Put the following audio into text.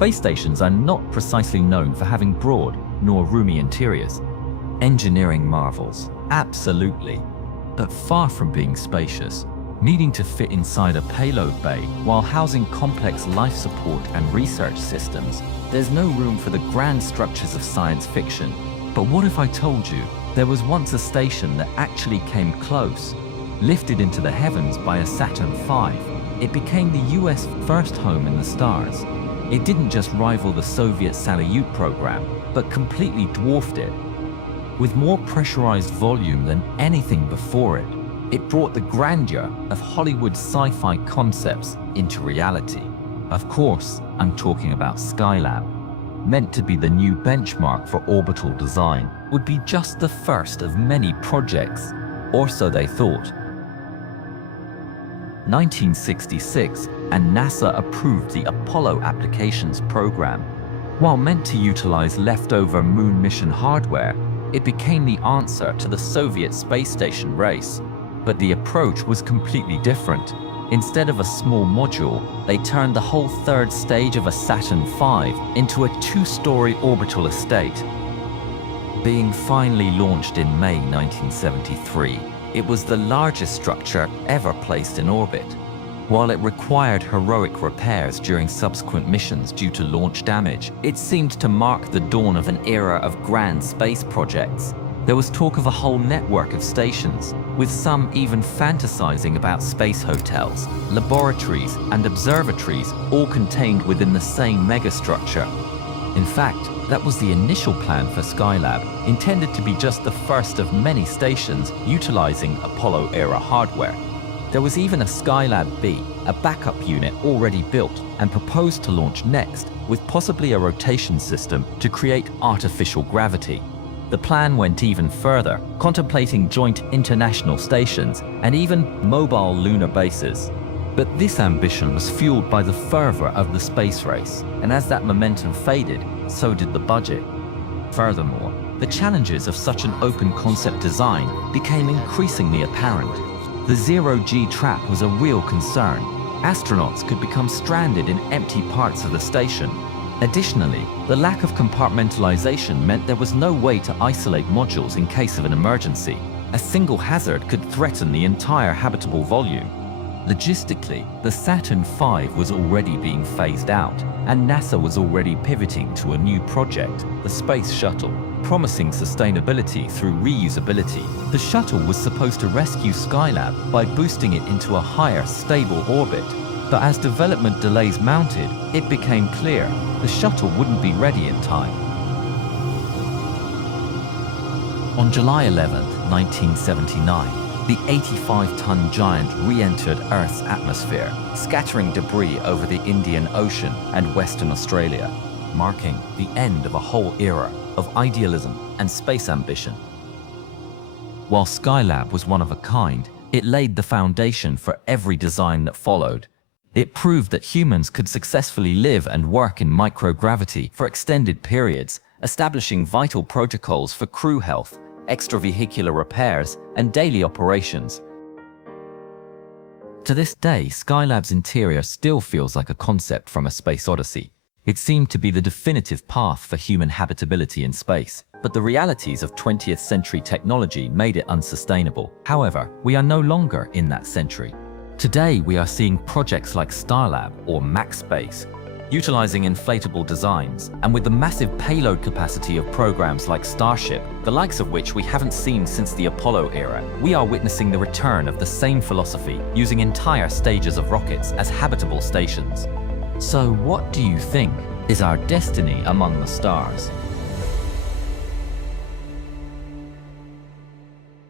Space stations are not precisely known for having broad nor roomy interiors. Engineering marvels, absolutely, but far from being spacious, needing to fit inside a payload bay while housing complex life support and research systems. There's no room for the grand structures of science fiction. But what if I told you there was once a station that actually came close? Lifted into the heavens by a Saturn V, it became the US first home in the stars. It didn't just rival the Soviet Salyut program, but completely dwarfed it. With more pressurized volume than anything before it, it brought the grandeur of Hollywood sci-fi concepts into reality. Of course, I'm talking about Skylab. Meant to be the new benchmark for orbital design, would be just the first of many projects, or so they thought. 1966, and NASA approved the Apollo Applications Program. While meant to utilize leftover moon mission hardware, it became the answer to the Soviet space station race. But the approach was completely different. Instead of a small module, they turned the whole third stage of a Saturn V into a two-story orbital estate. Being finally launched in May 1973, it was the largest structure ever placed in orbit. While it required heroic repairs during subsequent missions due to launch damage, it seemed to mark the dawn of an era of grand space projects. There was talk of a whole network of stations, with some even fantasizing about space hotels, laboratories, and observatories all contained within the same megastructure. In fact, that was the initial plan for Skylab, intended to be just the first of many stations utilizing Apollo-era hardware. There was even a Skylab B, a backup unit already built and proposed to launch next, with possibly a rotation system to create artificial gravity. The plan went even further, contemplating joint international stations and even mobile lunar bases. But this ambition was fueled by the fervor of the space race, and as that momentum faded, so did the budget. Furthermore, the challenges of such an open concept design became increasingly apparent. The zero-G trap was a real concern. Astronauts could become stranded in empty parts of the station. Additionally, the lack of compartmentalization meant there was no way to isolate modules in case of an emergency. A single hazard could threaten the entire habitable volume. Logistically, the Saturn V was already being phased out, and NASA was already pivoting to a new project, the Space Shuttle, promising sustainability through reusability. The shuttle was supposed to rescue Skylab by boosting it into a higher, stable orbit. But as development delays mounted, it became clear the shuttle wouldn't be ready in time. On July 11, 1979, the 85-ton giant re-entered Earth's atmosphere, scattering debris over the Indian Ocean and Western Australia, marking the end of a whole era of idealism and space ambition. While Skylab was one of a kind, it laid the foundation for every design that followed. It proved that humans could successfully live and work in microgravity for extended periods, establishing vital protocols for crew health, extravehicular repairs, and daily operations. To this day, Skylab's interior still feels like a concept from a Space Odyssey. It seemed to be the definitive path for human habitability in space, but the realities of 20th century technology made it unsustainable. However, we are no longer in that century. Today, we are seeing projects like Skylab or MaxSpace, utilizing inflatable designs, and with the massive payload capacity of programs like Starship, the likes of which we haven't seen since the Apollo era, we are witnessing the return of the same philosophy, using entire stages of rockets as habitable stations. So what do you think is our destiny among the stars?